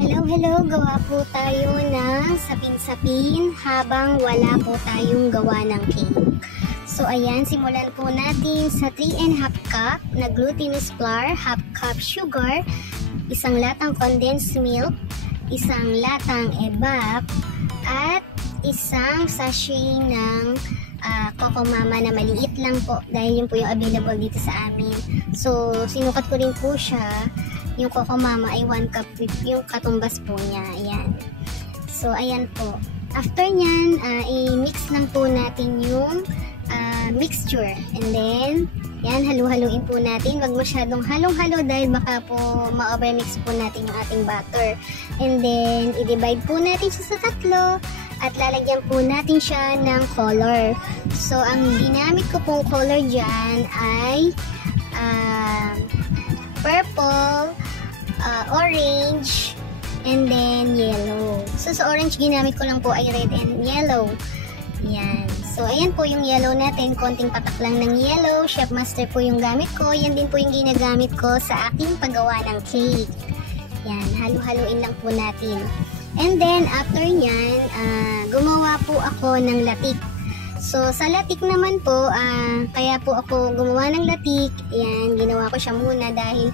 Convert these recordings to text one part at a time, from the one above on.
Hello, hello! Gawa po tayo ng sapin-sapin habang wala po tayong gawa ng cake. So, ayan, simulan po natin sa 3½ cup na glutinous flour, ½ cup sugar, isang latang condensed milk, isang latang evap, at isang sachet ng Coco Mama na maliit lang po dahil yun po yung available dito sa amin. So, sinukat ko rin po siya. Yung Coco Mama ay 1 cup with yung katumbas po niya. Ayan. So, ayan po. After nyan, i-mix lang po natin yung mixture. And then, yan, halu-haluin po natin. Wag masyadong halong-halo dahil baka po ma-overmix po natin yung ating butter. And then, i-divide po natin siya sa tatlo. At lalagyan po natin siya ng color. So, ang ginamit ko pong color dyan ay purple, orange, and then yellow. So, sa orange ginamit ko lang po ay red and yellow. Yan. So, ayan po yung yellow natin. Konting patak lang ng yellow. Chef Master po yung gamit ko. Yan din po yung ginagamit ko sa aking paggawa ng cake. Yan. Halu-haluin lang po natin. And then, after nyan, gumawa po ako ng latik. So, sa latik naman po, kaya po ako gumawa ng latik. Yan, ginawa ko siya muna dahil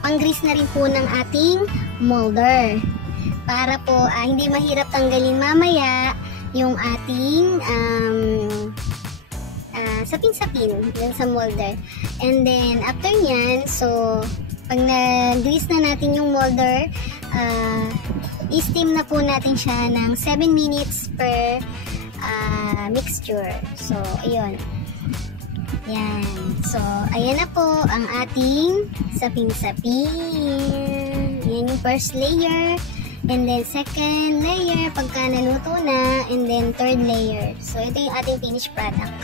pang-grease na rin po ng ating molder. Para po hindi mahirap tanggalin mamaya yung ating sapin-sapin dun sa molder. And then, after nyan, so, pag na-grease na natin yung molder, i-steam na po natin siya ng 7 minutes per mixture. So, ayun. Yan. So, ayan na po ang ating sapin-sapin. Yan yung first layer. And then, second layer pagka naluto na. And then, third layer. So, ito yung ating finished product.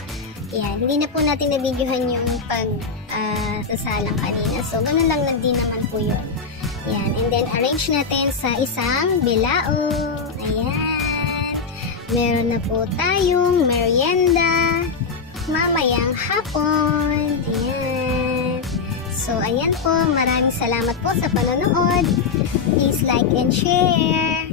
Yan. Hindi na po natin nabidyohan yung sasalang kanina. So, ganun lang din naman po yun. Yan. And then, arrange natin sa isang bilao. Ayan. Meron na po tayong merienda mamayang hapon. Ayan. So, ayan po. Maraming salamat po sa panonood. Please like and share.